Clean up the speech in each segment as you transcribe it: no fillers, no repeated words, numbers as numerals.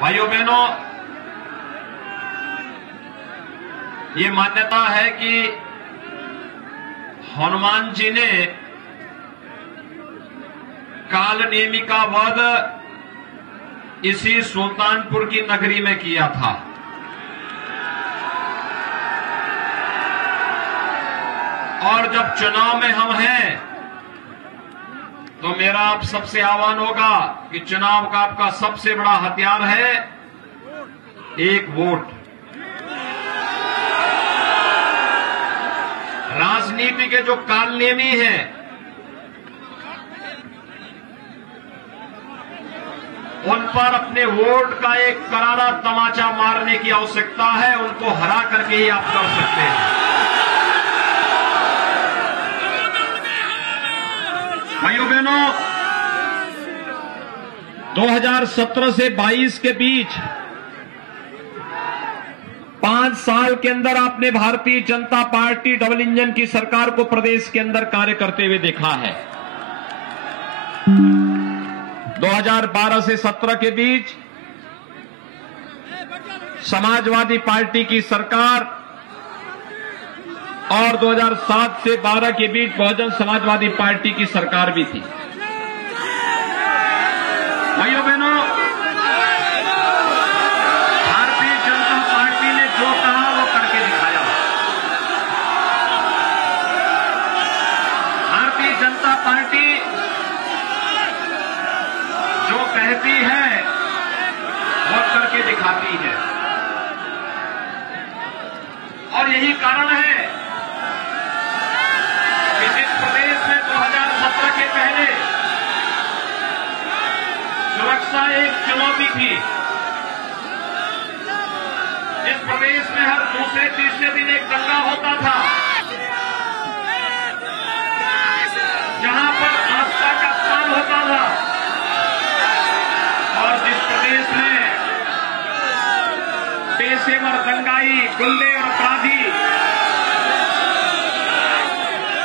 भाइयों बहनों, ये मान्यता है कि हनुमान जी ने कालनेमी का वध इसी सुल्तानपुर की नगरी में किया था। और जब चुनाव में हम हैं तो मेरा आप सबसे आह्वान होगा कि चुनाव का आपका सबसे बड़ा हथियार है एक वोट। राजनीति के जो कालनेमी हैं उन पर अपने वोट का एक करारा तमाचा मारने की आवश्यकता है। उनको हरा करके ही आप कर सकते हैं। भाइयों बहनों, 2017 से 22 के बीच 5 साल के अंदर आपने Bharatiya Janata party double engine की सरकार को प्रदेश के अंदर कार्य करते हुए देखा है। 2012 से 17 के बीच समाजवादी पार्टी की सरकार और 2007 से 12 के बीच बहुजन समाजवादी पार्टी की सरकार भी थी। भाइयों बहनों, भारतीय जनता पार्टी ने जो कहा वो करके दिखाया। भारतीय जनता पार्टी जो कहती है वो करके दिखाती है। और यही कारण है कि जिस प्रदेश में 2017 के पहले सुरक्षा एक चुनौती थी, जिस प्रदेश में हर दूसरे तीसरे दिन एक दंगा होता था, जहां पर आस्था का अपमान होता था, और जिस प्रदेश में पेशेवर दंगाई, गुंडे और अपराधी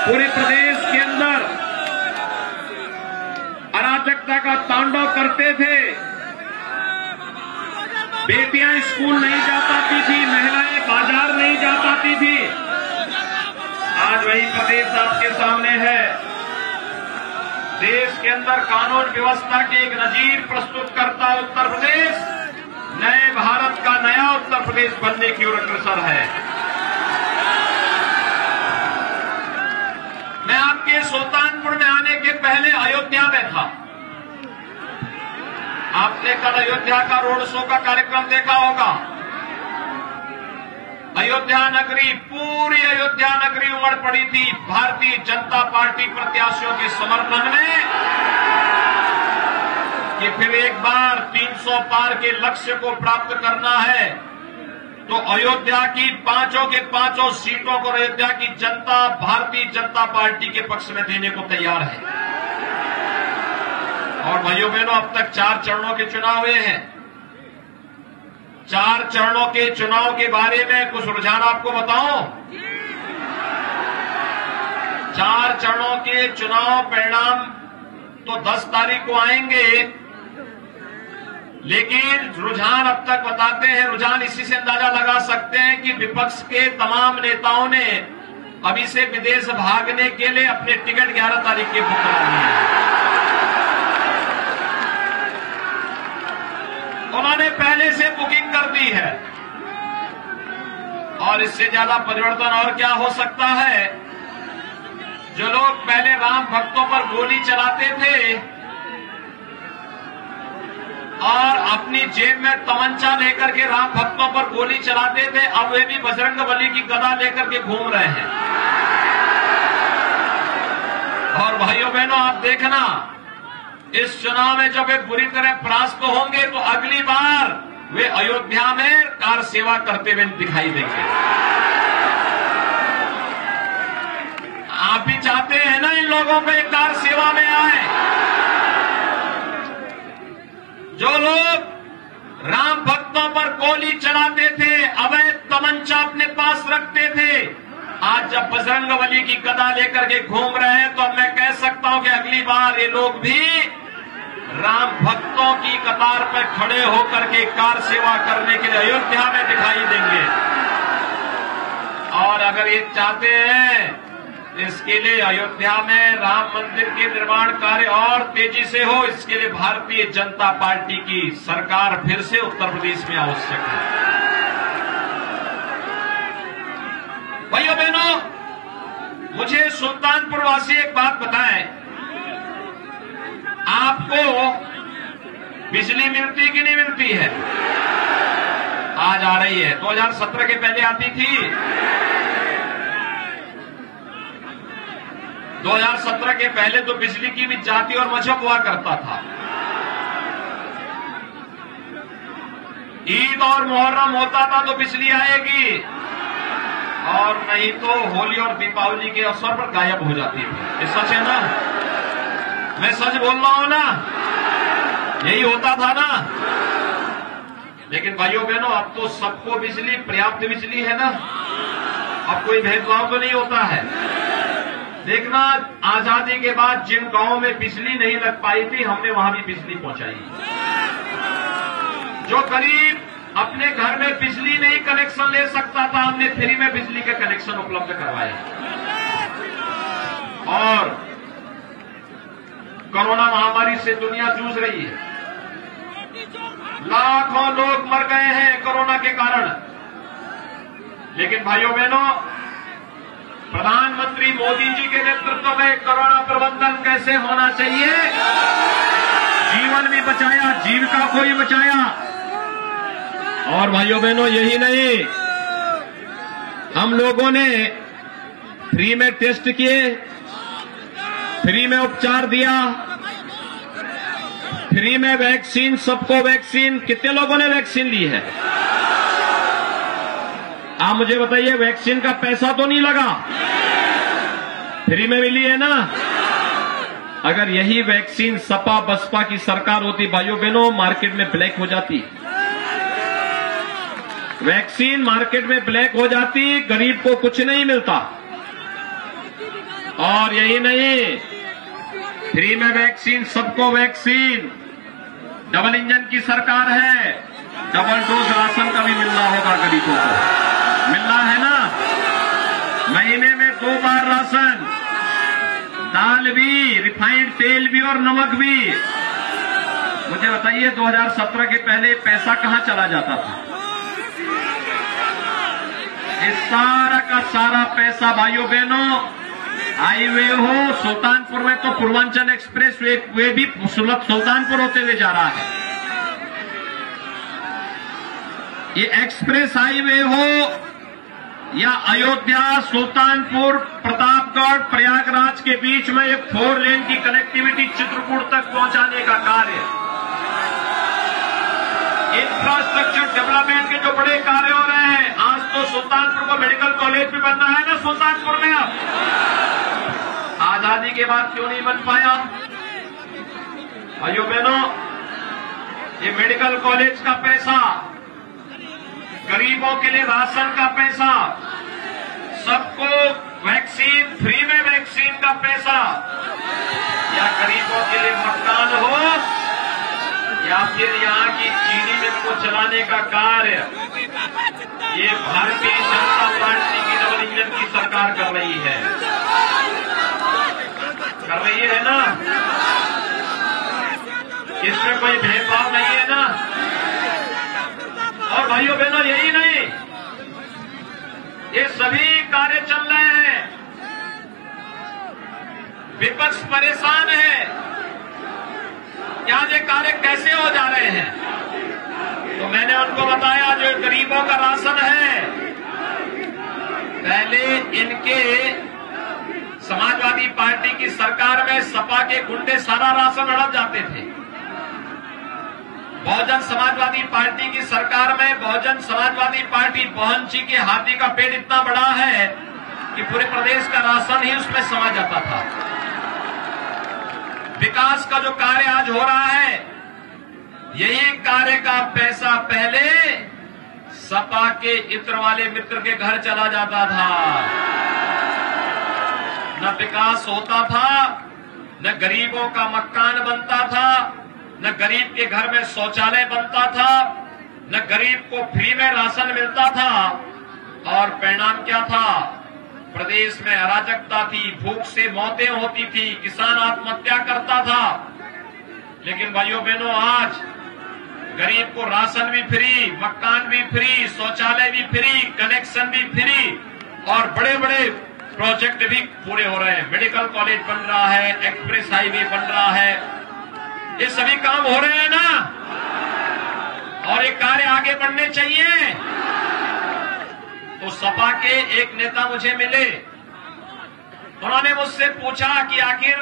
पूरे प्रदेश के अंदर अराजकता का तांडव करते थे। बेटियां स्कूल नहीं जा पाती थी, महिलाएं बाजार नहीं जा पाती थी। आज वही प्रदेश आपके सामने है। देश के अंदर कानून व्यवस्था की एक नजीर प्रस्तुत करता उत्तर प्रदेश नए भारत का नया उत्तर प्रदेश बनने की ओर अग्रसर है। मैं आपके सुल्तानपुर में आने के पहले अयोध्या में था। आपने कल अयोध्या का रोड शो का कार्यक्रम देखा होगा। अयोध्या नगरी, पूरी अयोध्या नगरी उमड़ पड़ी थी भारतीय जनता पार्टी प्रत्याशियों के समर्थन में कि फिर एक बार 300 पार के लक्ष्य को प्राप्त करना है तो अयोध्या की पांचों के पांचों सीटों को अयोध्या की जनता भारतीय जनता पार्टी के पक्ष में देने को तैयार है। और भाइयों बहनों, अब तक 4 चरणों के चुनाव हुए हैं। 4 चरणों के चुनाव के बारे में कुछ रुझान आपको बताऊं। 4 चरणों के चुनाव परिणाम तो 10 तारीख को आएंगे, लेकिन रुझान अब तक बताते हैं। रुझान इसी से अंदाजा लगा सकते हैं कि विपक्ष के तमाम नेताओं ने अभी से विदेश भागने के लिए अपने टिकट 11 तारीख के बुक करा दिए हैं। उन्होंने पहले से बुकिंग कर दी है। और इससे ज्यादा परिवर्तन और क्या हो सकता है। जो लोग पहले राम भक्तों पर गोली चलाते थे और अपनी जेब में तमंचा लेकर के राम भक्तों पर गोली चलाते थे, अब वे भी बजरंगबली की गदा लेकर के घूम रहे हैं। और भाइयों बहनों, आप देखना, इस चुनाव में जब वे बुरी तरह परास्त होंगे तो अगली बार वे अयोध्या में कार सेवा करते हुए दिखाई देंगे। आप भी चाहते हैं ना इन लोगों को एक कार सेवा में आए। जो लोग राम भक्तों पर गोली चलाते थे, अवैध तमंचा अपने पास रखते थे, आज जब बजरंगबली की गदा लेकर के घूम रहे हैं तो अब मैं कह सकता हूं कि अगली बार ये लोग भी राम भक्तों की कतार पर खड़े होकर के कार सेवा करने के लिए अयोध्या में दिखाई देंगे। और अगर ये चाहते हैं इसके लिए अयोध्या में राम मंदिर के निर्माण कार्य और तेजी से हो, इसके लिए भारतीय जनता पार्टी की सरकार फिर से उत्तर प्रदेश में आवश्यक है। भाइयों बहनों, मुझे सुल्तानपुर वासी एक बात बताएं, आपको बिजली मिलती कि नहीं मिलती है? आज आ रही है, 2017 के पहले आती थी। 2017 के पहले तो बिजली की भी जाति और मजहब हुआ करता था। ईद और मुहर्रम होता था तो बिजली आएगी, और नहीं तो होली और दीपावली के अवसर पर गायब हो जाती थी। ये सच है ना? मैं सच बोल रहा हूं ना? यही होता था ना? लेकिन भाइयों बहनों, अब तो सबको बिजली, पर्याप्त बिजली है ना, अब कोई भेदभाव तो नहीं होता है। देखना, आजादी के बाद जिन गांवों में बिजली नहीं लग पाई थी, हमने वहां भी बिजली पहुंचाई। जो गरीब अपने घर में बिजली नहीं कनेक्शन ले सकता था, हमने फ्री में बिजली के कनेक्शन उपलब्ध करवाए। और कोरोना महामारी से दुनिया जूझ रही है, लाखों लोग मर गए हैं कोरोना के कारण। लेकिन भाइयों बहनों, प्रधानमंत्री मोदी जी के नेतृत्व में कोरोना प्रबंधन कैसे होना चाहिए? जीवन भी बचाया, जीविका को ही बचाया। और भाइयों बहनों, यही नहीं, हम लोगों ने फ्री में टेस्ट किए, फ्री में उपचार दिया, फ्री में वैक्सीन, सबको वैक्सीन। कितने लोगों ने वैक्सीन ली है? आप मुझे बताइए, वैक्सीन का पैसा तो नहीं लगा, फ्री में मिली है ना? अगर यही वैक्सीन सपा बसपा की सरकार होती, भाइयों बहनों, मार्केट में ब्लैक हो जाती। वैक्सीन मार्केट में ब्लैक हो जाती, गरीब को कुछ नहीं मिलता। और यही नहीं, फ्री में वैक्सीन, सबको वैक्सीन। डबल इंजन की सरकार है, डबल डोज राशन का भी मिलना होगा गरीबों को। मिलना है ना? महीने में 2 बार राशन, दाल भी, रिफाइंड तेल भी और नमक भी। मुझे बताइए, 2017 के पहले पैसा कहां चला जाता था? इस सारा का सारा पैसा भाइयों बहनों, हाईवे हो, सुल्तानपुर में तो पूर्वांचल एक्सप्रेस वे भी सुल्तानपुर होते हुए जा रहा है। ये एक्सप्रेस हाईवे हो या अयोध्या, सुल्तानपुर, प्रतापगढ़, प्रयागराज के बीच में एक 4 लेन की कनेक्टिविटी चित्रकूट तक पहुंचाने का कार्य, इंफ्रास्ट्रक्चर डेवलपमेंट के जो बड़े कार्य हो रहे हैं। आज तो सुल्तानपुर को मेडिकल कॉलेज भी बनना है ना सुल्तानपुर में। अब आजादी के बाद क्यों नहीं बन पाया? भाइयों बहनों, ये मेडिकल कॉलेज का पैसा, गरीबों के लिए राशन का पैसा, सबको वैक्सीन, फ्री में वैक्सीन का पैसा, या गरीबों के लिए मकान हो, या फिर यहाँ की चीनी मिल को चलाने का कार्य, ये भारतीय जनता पार्टी की डबल इंजन की सरकार कर रही है। कर रही है ना? इसमें कोई भेदभाव नहीं है ना? और भाइयों बहनों, यही नहीं, ये सभी कार्य चल रहे हैं, विपक्ष परेशान है क्या ये कार्य कैसे हो जा रहे हैं। तो मैंने उनको बताया, जो गरीबों का राशन है, पहले इनके समाजवादी पार्टी की सरकार में सपा के गुंडे सारा राशन हड़प जाते थे। बहुजन समाजवादी पार्टी की सरकार में बहुजन समाजवादी पार्टी बहन जी के हाथी का पेड़ इतना बड़ा है कि पूरे प्रदेश का राशन ही उसमें समा जाता था। विकास का जो कार्य आज हो रहा है, यही कार्य का पैसा पहले सपा के इत्र वाले मित्र के घर चला जाता था। न विकास होता था, न गरीबों का मकान बनता था, न गरीब के घर में शौचालय बनता था, न गरीब को फ्री में राशन मिलता था। और परिणाम क्या था? प्रदेश में अराजकता थी, भूख से मौतें होती थी, किसान आत्महत्या करता था। लेकिन भाइयों बहनों, आज गरीब को राशन भी फ्री, मकान भी फ्री, शौचालय भी फ्री, कनेक्शन भी फ्री और बड़े बड़े प्रोजेक्ट भी पूरे हो रहे हैं। मेडिकल कॉलेज बन रहा है, एक्सप्रेस हाईवे बन रहा है, ये सभी काम हो रहे हैं ना? और ये कार्य आगे बढ़ने चाहिए। तो सपा के एक नेता मुझे मिले, उन्होंने मुझसे पूछा कि आखिर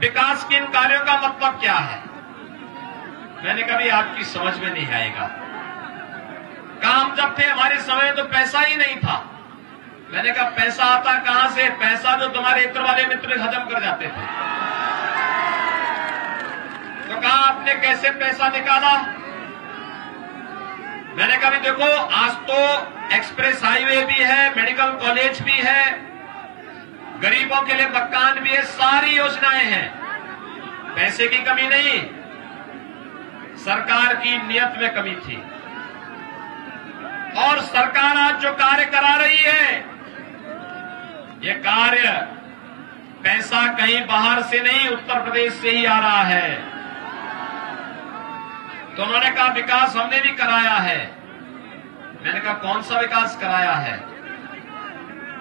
विकास के इन कार्यों का मतलब क्या है। मैंने कहा, आपकी समझ में नहीं आएगा। काम जब थे हमारे समय में तो पैसा ही नहीं था। मैंने कहा, पैसा आता कहां से? पैसा जो तुम्हारे इत्र वाले मित्र हजम कर जाते थे। तो कहा, आपने कैसे पैसा निकाला? मैंने कहा, देखो, आज तो एक्सप्रेस हाईवे भी है, मेडिकल कॉलेज भी है, गरीबों के लिए मकान भी है, सारी योजनाएं हैं। पैसे की कमी नहीं, सरकार की नियत में कमी थी। और सरकार आज जो कार्य करा रही है, ये कार्य पैसा कहीं बाहर से नहीं, उत्तर प्रदेश से ही आ रहा है। तो उन्होंने कहा, विकास हमने भी कराया है। मैंने कहा, कौन सा विकास कराया है?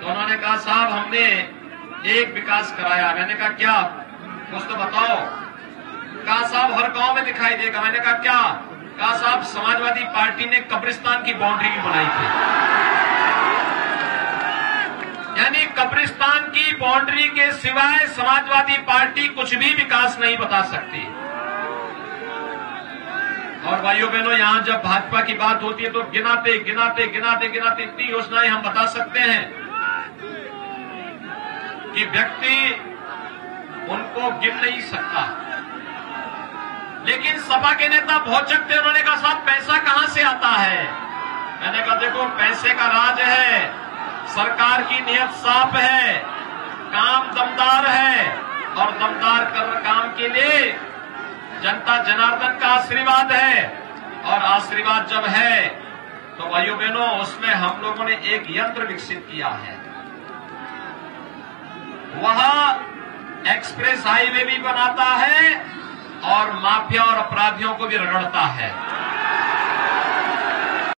तो उन्होंने कहा, साहब हमने एक विकास कराया। मैंने कहा, क्या? कुछ तो बताओ। कहा, साहब हर गांव में दिखाई देगा। मैंने कहा, क्या? कहा, साहब समाजवादी पार्टी ने कब्रिस्तान की बाउंड्री भी बनाई थी। यानी कब्रिस्तान की बाउंड्री के सिवाय समाजवादी पार्टी कुछ भी विकास नहीं बता सकती। और भाइयों बहनों, यहां जब भाजपा की बात होती है तो गिनाते गिनाते गिनाते गिनाते इतनी योजनाएं हम बता सकते हैं कि व्यक्ति उनको गिन नहीं सकता। लेकिन सपा के नेता बहुत जगते, उन्होंने कहा, साहब पैसा कहां से आता है? मैंने कहा, देखो, पैसे का राज है, सरकार की नियत साफ है, काम दमदार है और दमदार काम के लिए जनता जनार्दन का आशीर्वाद है। और आशीर्वाद जब है तो भाइयों बहनों, उसमें हम लोगों ने एक यंत्र विकसित किया है। वह एक्सप्रेस हाईवे भी बनाता है और माफिया और अपराधियों को भी रगड़ता है।